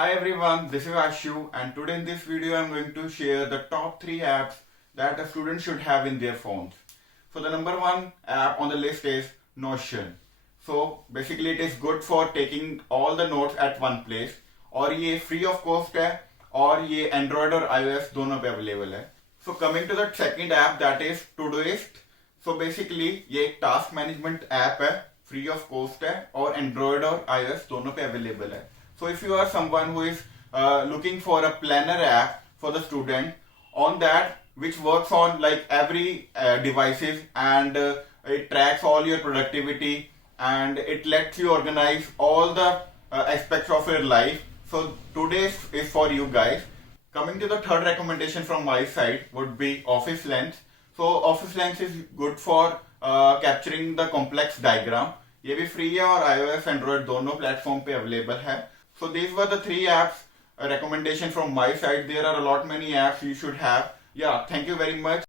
Hi everyone, this is Ashu and today in this video I am going to share the top 3 apps that a student should have in their phones. So the number one app on the list is Notion. So basically it is good for taking all the notes at one place और ये free of cost है और ये Android और iOS दोनों पे available है. So coming to the second app that is Todoist. So basically ये एक task management app है, free of cost है और Android और iOS दोनों पे available है. So if you are someone who is looking for a planner app for the student on that which works on like every devices and it tracks all your productivity and it lets you organize all the aspects of your life. So today's is for you guys. Coming to the third recommendation from my side would be Office Lens. So Office Lens is good for capturing the complex diagram. ये भी free है और iOS Android दोनों platform पे available है. So these were the 3 apps recommendation from my side. There are a lot many apps you should have. Yeah, thank you very much.